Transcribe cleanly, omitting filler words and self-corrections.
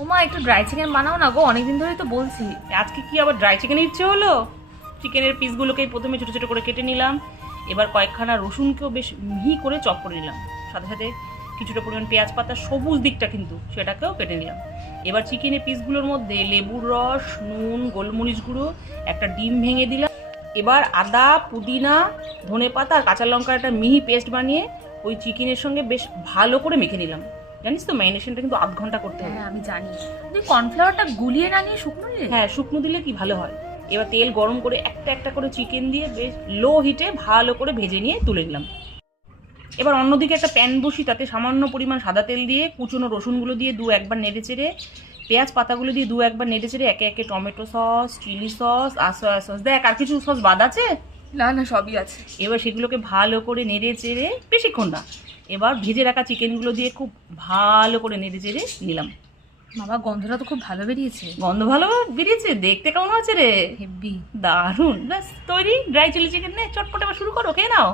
ওমা একটু dry chicken বানাও না গো, অনেকদিন ধরেই তো বলছি। আজকে কি আবার ড্রাই চিকেনের ইচ্ছে হলো? চিকেনের পিসগুলোকে প্রথমে ছোটো ছোটো করে কেটে নিলাম, এবার কয়েকখানা রসুনকেও বেশ মিহি করে চপ করে নিলাম, সাথে সাথে কিছুটা পরিমাণ পেঁয়াজ পাতা, সবুজ দিকটা কিন্তু সেটাকেও কেটে নিলাম। এবার চিকেনের পিসগুলোর মধ্যে লেবুর রস, নুন, গোলমরিচ গুঁড়ো, একটা ডিম ভেঙে দিলাম। এবার আদা, পুদিনা, ধনেপাতা আর কাঁচা লঙ্কার একটা মিহি পেস্ট বানিয়ে ওই চিকেনের সঙ্গে বেশ ভালো করে মেখে নিলাম। জানিস তো ম্যারিনেশনটা কিন্তু 8 ঘন্টা করতে হবে। হ্যাঁ আমি জানি। তুই কর্নফ্লাওয়ারটা গুলিয়ে না নিয়ে শুকনো নিলে? হ্যাঁ, শুকনো দিলে কি ভালো হয়। এবার তেল গরম করে একটা একটা করে চিকেন দিয়ে বেশ লো হিটে ভালো করে ভেজে নিয়ে তুলে নিলাম। এবার অন্যদিকে একটা প্যান বসি, তাতে সামান্য পরিমাণ সাদা তেল দিয়ে কুচনো রসুনগুলো দিয়ে একবার নেড়ে চেড়ে, পেঁয়াজ পাতাগুলো দিয়ে একবার নেড়ে চেড়ে একে একে টমেটো সস, চিলি সস আর সয়া সস, দেখ আর কিছু সস বাদ আছে? না না, সবই আছে। এবার সেগুলোকে ভালো করে নেড়ে চেড়ে, বেশিক্ষণ না, এবার ভেজে রাখা চিকেনগুলো দিয়ে খুব ভালো করে নেড়ে চেড়ে নিলাম। বাবা গন্ধটা তো খুব ভালো বেরিয়েছে। গন্ধ ভালো বেরিয়েছে? দেখতে কেমন হচ্ছে রে? হেব্বি। দারুণ। ব্যাস তৈরি ড্রাই চিলি চিকেন। নে চটপট এবার শুরু করো, খেয়ে নাও।